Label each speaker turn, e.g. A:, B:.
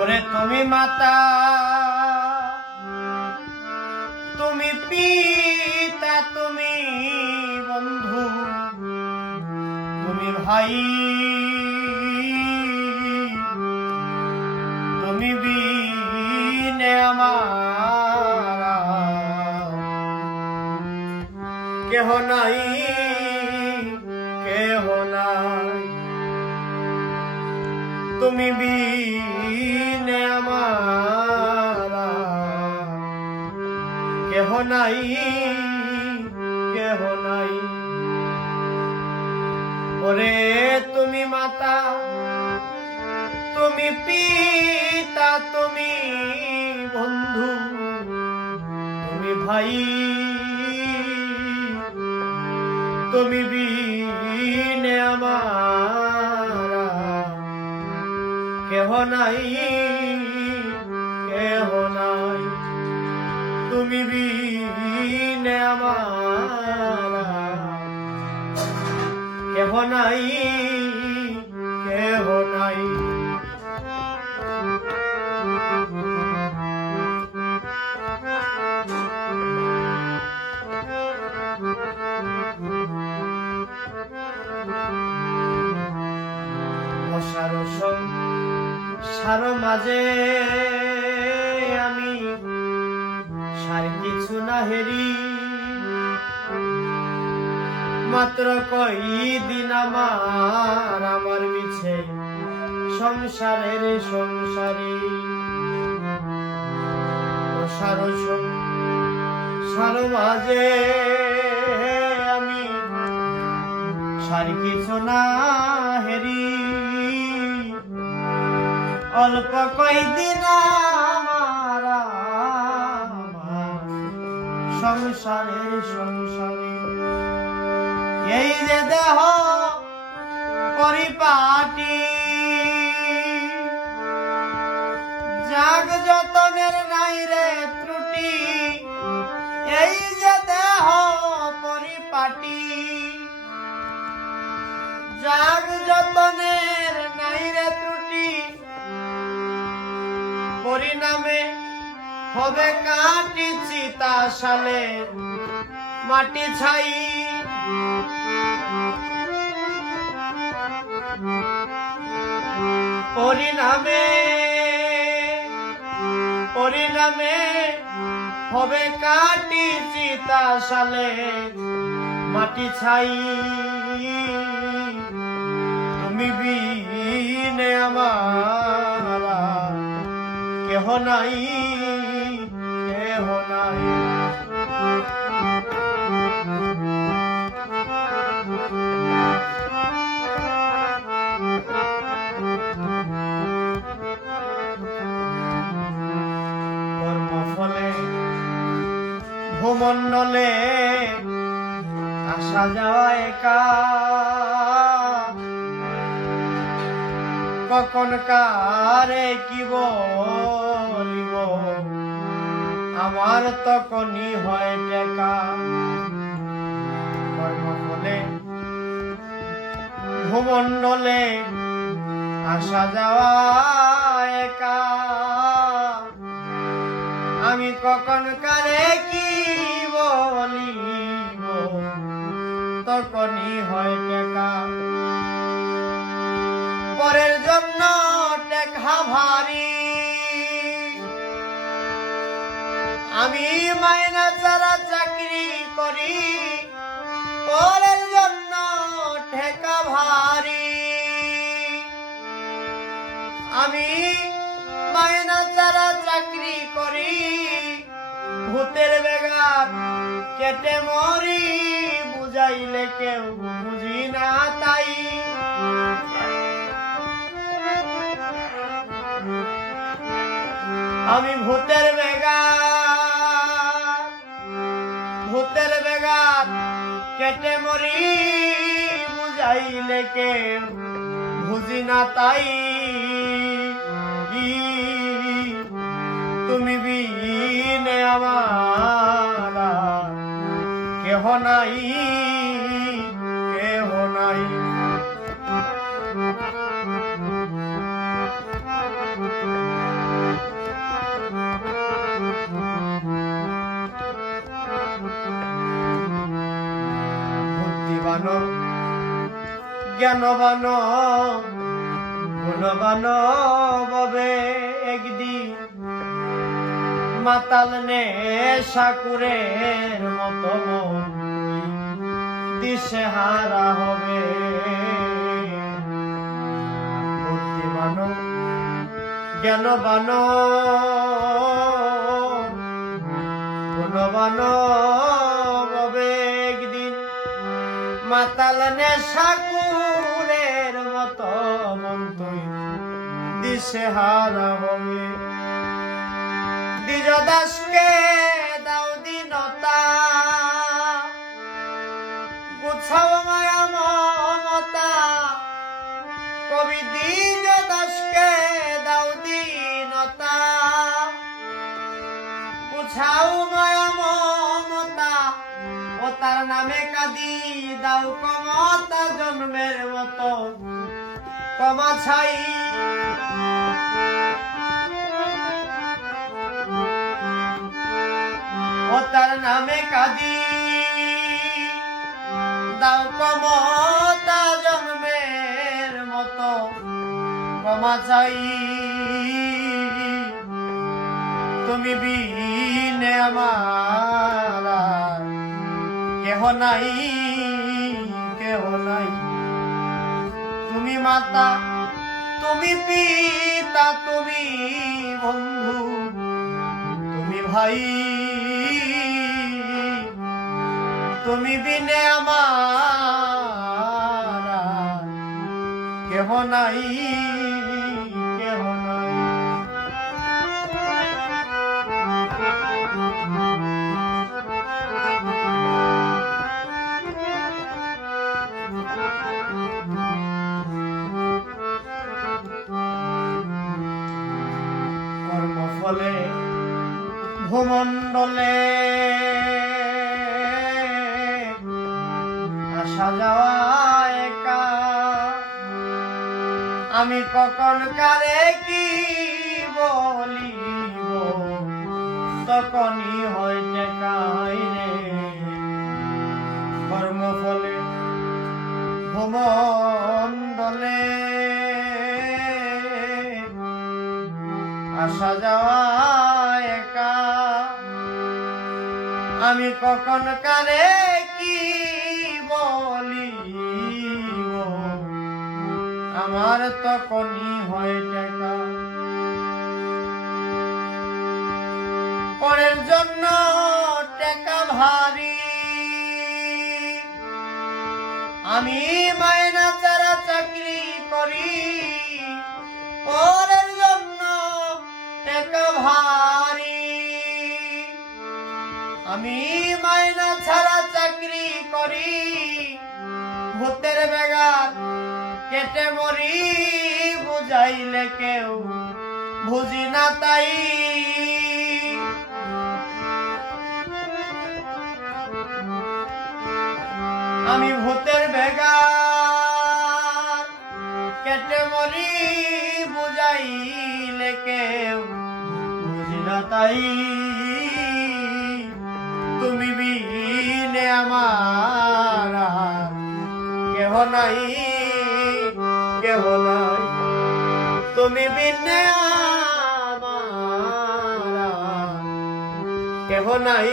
A: ওরে তুমি মাতা, তুমি পিতা, তুমি বন্ধু, তুমি ভাই, তুমি বিনে আমার কেহ নাই কেহ নাই। তুমি বিনে কেহ নাই কেহ নাই। ওরে তুমি মাতা, তুমি পিতা, তুমি বন্ধু, তুমি ভাই, তুমি বিনে আমার। কেহ নাই তুমি বিনে আমার। কেহ নাই কেহ নাই। সার মাঝে আমি সার কিছু না হেরি মাত্র কই দিন আমার আমার মিছে সংসারের সংসারে। সার মাঝে আমি সার কিছু না হেরি অল্প কয়দিন সংসারের সংসারে। এই যে দেহ পরিপাটি জাগ যতনের নাই রে ত্রুটি, এই যে দেহ পরিপাটি জাগ যতনের নাই রে ত্রুটি, পরিণামে হবে কাটি চিতা সালে মাটি ছাই। পরিণামে পরিণামে হবে কাটি চিতা সালে মাটি ছাই। তুমি বিনে আমার কেহ নাই। ভূমণ্ডলে আসা যাওয়া একা কখন কারে কি বলিব? আমার তখনই হয় টেকা। কর্মফলে ভূমণ্ডলে আসা যাওয়া একা আমি কখন কারে যারা চাকরি করি, পরের জন্য ঠেকা ভারী। আমি মাইনা যারা চাকরি করি, ভূতের বেগার কেটে মরি, বুঝাইলে কেউ বুঝি না তাই। আমি ভূতের কেটে মরি বুঝাইলে কে? বুঝি না তাই। তুমি বিনে আমার কেহ নাই। জ্ঞানবান, গুণবান ববে একদিন মাতাল নে সাকুরের মতো দিশে হারা হবে। বুদ্ধিমান, জ্ঞানবান, গুণবান ববে একদিন মাতাল নে সাকুরের দিশে হারা হবে দ্বিজ দাসকে দাও দিনতা। গুছাও মায়া, মমতা। কবি দ্বিজ দাসকে দাও দিনতা। গুছাও মায়া, মমতা। ও তার নামে কাদি, দাও কমতা জন্মের মতো। কমা ছাই ও তার নামে কাদি। দাও কমতা জন্মের মতো। কমা চাই। তুমি বিনে আমার কেহ নাই কেহ নাই। তুমি মাতা তুমি পিতা তুমি বন্ধু তুমি ভাই তুমি বিনে আমার কেহ নাই। কর্মফলে ভূমণ্ডলে আসা যাওয়া একা। আমি কখন কারে কি বলিব? তখনই হইতে কাই রে। কর্মফলে, ভূমণ্ডলে আসা যাওয়া আমি কখন কারে কি বলিব? আমার তখনই হয় টাকা। পরের জন্য টাকা ভারী। আমি মায়না চারা চাকরি করি। পরের জন্য টাকা ভারী। আমি মায়না ছাড়া চাকরি করি। ভূতের বেগার কেটে মরি, বুঝাইলে কেউ বুঝি না তাই। আমি ভূতের বেগার কেটে মরি, বুঝাইলে কেউ বুঝি না তাই। নাই কেহ নাই। তুমি বিনে কেহ নাই।